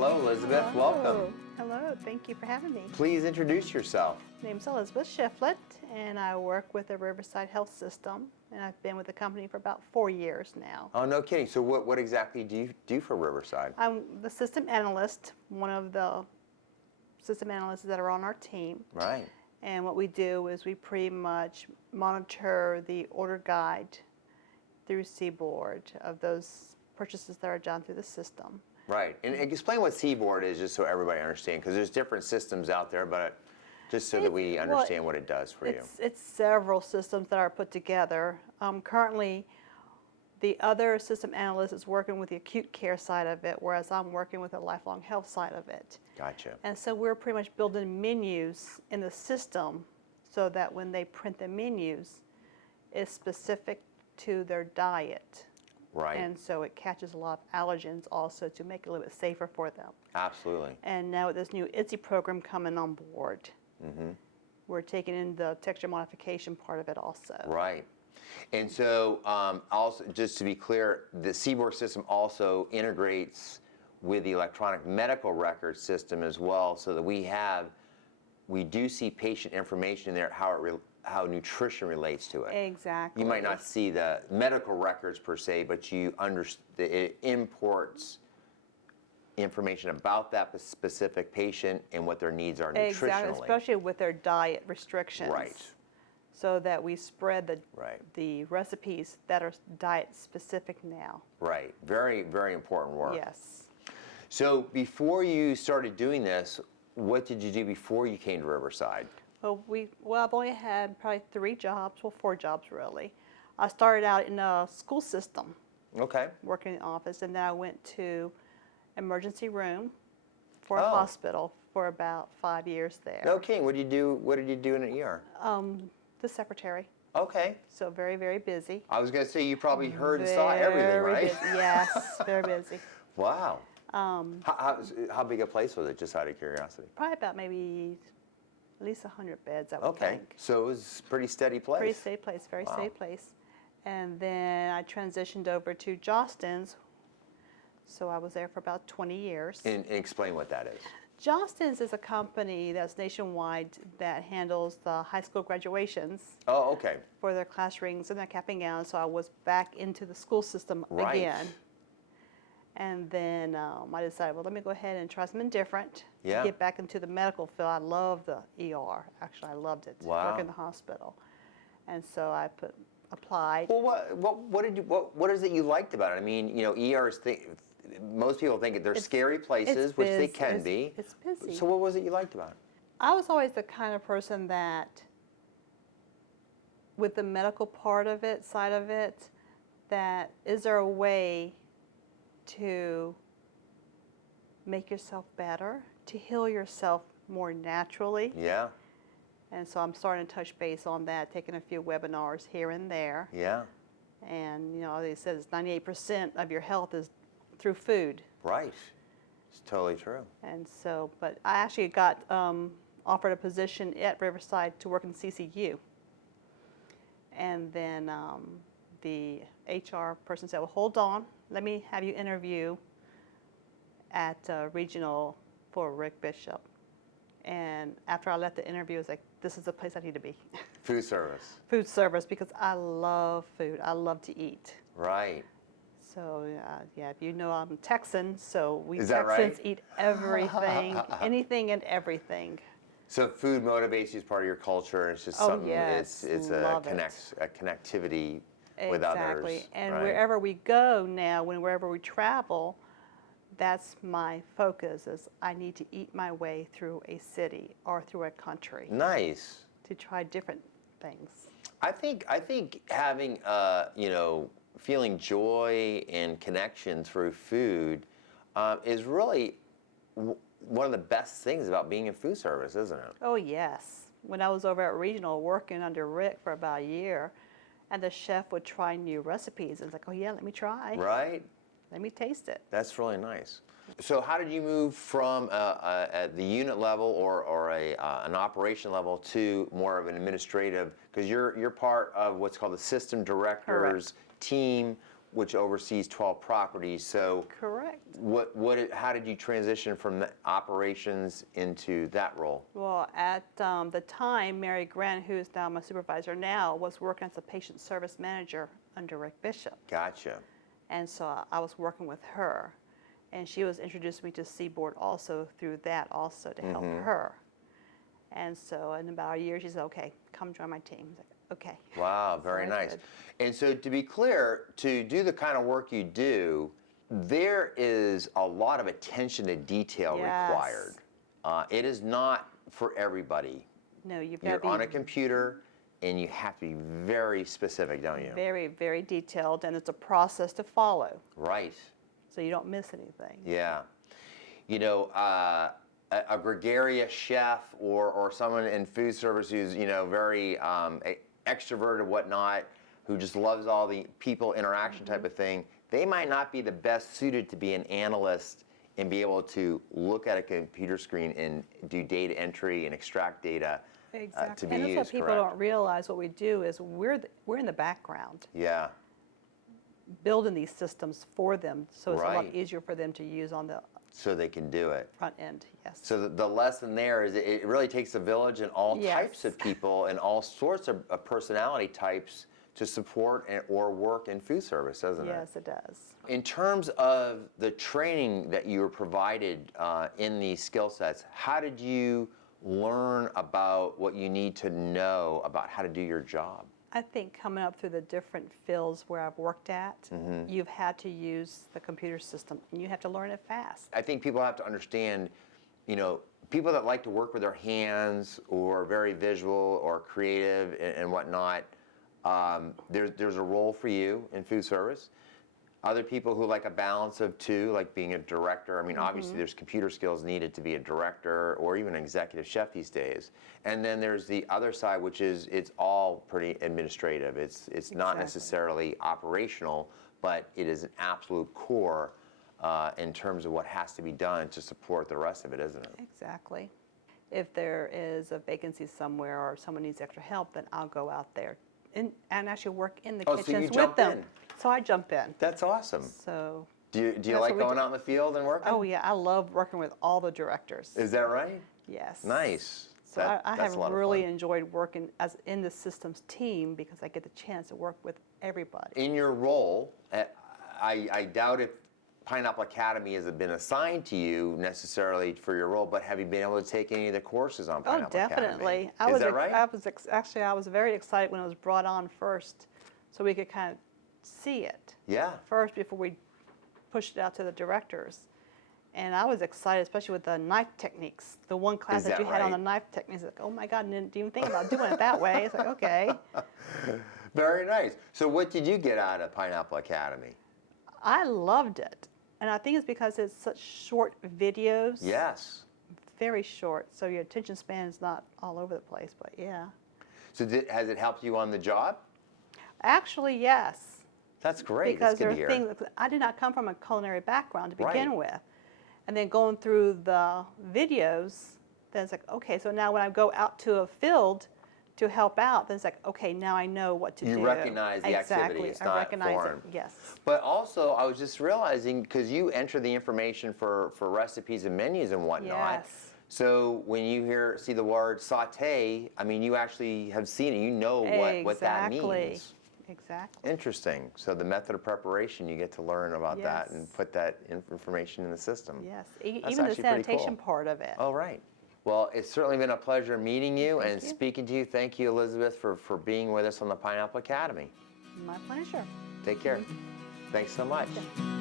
Hello, Elizabeth. Hello. Welcome. Hello. Thank you for having me. Please introduce yourself. My name's Elizabeth Shifflet, and I work with the Riverside Health System, and I've been with the company for about 4 years now. Oh, no kidding. So what exactly do you do for Riverside? I'm the system analyst, one of the system analysts that are on our team. Right. And what we do is we pretty much monitor the order guide through Seaboard of those purchases that are done through the system. Right. And explain what Seaboard is just so everybody understands, because there's different systems out there, but just so that we understand what it does for you. It's several systems that are put together. Currently, the other system analyst is working with the acute care side of it, whereas I'm working with the lifelong health side of it. Gotcha. And so we're pretty much building menus in the system so that when they print the menus, it's specific to their diet. Right. And so it catches a lot of allergens also to make it a little bit safer for them. Absolutely. And now with this new ITSE program coming on board, we're taking in the texture modification part of it also. Right. And so also, just to be clear, the Seaboard system also integrates with the electronic medical record system as well, so that we do see patient information in there, how nutrition relates to it. Exactly. You might not see the medical records per se, but you understand it imports information about that specific patient and what their needs are nutritionally. Exactly, especially with their diet restrictions. Right. So that we spread the recipes that are diet specific now. Right. Very, very important work. Yes. So before you started doing this, what did you do before you came to Riverside? Well, I've only had probably 3 jobs, well 4 jobs really. I started out in a school system. Okay. Working in the office, and then I went to emergency room for a hospital for about 5 years there. No kidding. What did you do in an ER? The secretary. Okay. So very, very busy. I was going to say you probably heard and saw everything, right? Busy. Yes, very busy. Wow. How big a place was it, just out of curiosity? Probably about maybe at least 100 beds, I would think. So it was a pretty steady place. Pretty safe place, very safe place. And then I transitioned over to Jostens. So I was there for about 20 years. And explain what that is. Jostens is a company that's nationwide that handles the high school graduations. Oh, okay. For their class rings and their cap and gown. So I was back into the school system again. And then I decided, well, let me go ahead and try something different. Yeah. Get back into the medical field. I love the ER. Actually, I loved it. Wow. Work in the hospital. And so I applied. Well, what is it you liked about it? I mean, you know, ERs most people think they're scary places, which they can be. It's busy. So what was it you liked about it? I was always the kind of person that, with the medical part of it, side of it, that is there a way to make yourself better, to heal yourself more naturally? Yeah. And so I'm starting to touch base on that, taking a few webinars here and there. Yeah. And, you know, they said it's 98% of your health is through food. Right. It's totally true. And so, but I actually got offered a position at Riverside to work in CCU. And then the HR person said, well, hold on, let me have you interview at regional for Rick Bishop. And after I left the interview, I was like, this is the place I need to be. Food service. Food service, because I love food. I love to eat. Right. So, yeah, if you know I'm Texan, so we Is that Texans right? Eat everything, anything and everything. So food motivates you as part of your culture. It's just something, yes, it's a connectivity with others. Exactly. And right? wherever we go now, wherever we travel, that's my focus, is I need to eat my way through a city or through a country. Nice. To try different things. I think having, you know, feeling joy and connection through food is really one of the best things about being in food service, isn't it? Oh, yes. When I was over at Regional working under Rick for about a year, and the chef would try new recipes, and it's like, oh, yeah, let me try. Right. Let me taste it. That's really nice. So how did you move from at the unit level or an operation level to more of an administrative, because you're part of what's called the system directors team, which oversees 12 properties. So Correct. how did you transition from the operations into that role? Well, at the time, Mary Grant, who is now my supervisor now, was working as a patient service manager under Rick Bishop. Gotcha. And so I was working with her. And she was introducing me to Seaboard also through that also to help her. And so in about a year, she said, okay, come join my team. I was like, okay. Wow, very So I nice. did. And so to be clear, to do the kind of work you do, there is a lot of attention to detail Yes. required. It is not for everybody. No, you've got to You're be on a computer and you have to be very specific, don't you? very, very detailed, and it's a process to follow, Right. so you don't miss anything. Yeah. You know, a gregarious chef or someone in food service who's, you know, very extroverted and whatnot, who just loves all the people interaction type of thing, they might not be the best suited to be an analyst and be able to look at a computer screen and do data entry and extract data to Exactly. be And that's used, what people correct? don't realize. What we do is we're in the background Yeah. building these systems for them, so it's a lot Right. easier for them to use on the So they can do it. front end. Yes. So the lesson there is it really takes a village and all types Yes. of people and all sorts of personality types to support or work in food service, doesn't it? Yes, it does. In terms of the training that you were provided in these skill sets, how did you learn about what you need to know about how to do your job? I think coming up through the different fields where I've worked at, you've had to use the computer system, and you have to learn it fast. I think people have to understand, you know, people that like to work with their hands or very visual or creative and whatnot, there's a role for you in food service. Other people who like a balance of two, like being a director. I mean, obviously there's computer skills needed to be a director or even an executive chef these days. And then there's the other side, which is it's all pretty administrative. It's not Exactly. necessarily operational, but it is an absolute core in terms of what has to be done to support the rest of it, isn't it? Exactly. If there is a vacancy somewhere or someone needs extra help, then I'll go out there and actually work in the Oh, so you kitchens jump with them. in. So I jump in. That's awesome. So, Do you That's like what we going do. out in the field and working? oh yeah, I love working with all the directors. Is that right? Yes. Nice. So I That's have a lot of really fun. enjoyed working as in the systems team because I get the chance to work with everybody. In your role, I doubt if Pineapple Academy has been assigned to you necessarily for your role, but have you been able to take any of the courses on Oh, Pineapple Academy? definitely. Is that right? Actually, I was very excited when it was brought on first, so we could kind of see it Yeah. first before we pushed it out to the directors. And I was excited, especially with the knife techniques. The one class Is that that you had on the right? knife techniques, like, oh my God, I didn't even think about doing it that way. It's like, okay. Very nice. So what did you get out of Pineapple Academy? I loved it. And I think it's because it's such short videos. Yes. Very short, so your attention span is not all over the place, but yeah. So has it helped you on the job? Actually, yes. That's great. Because That's good there to are hear. things, I did not come from a culinary background to begin Right. with. And then going through the videos, then it's like, okay, so now when I go out to a field to help out, then it's like, okay, now I know what to do. You recognize the activity. Exactly. It's I not recognize foreign. it, yes. But also, I was just realizing, because you enter the information for recipes and menus and whatnot. Yes. So when you see the word saute, I mean, you actually have seen it. You know what that means. Exactly. Interesting. So the method of preparation, you get to learn about that and Yes. put that information in the system. Yes. That's Even the actually pretty sanitation cool. part of it. Oh, right. Well, it's certainly been a pleasure meeting you Thank and you. speaking to you. Thank you, Elizabeth, for being with us on the Pineapple Academy. My pleasure. Take care. Thanks so much. Yeah.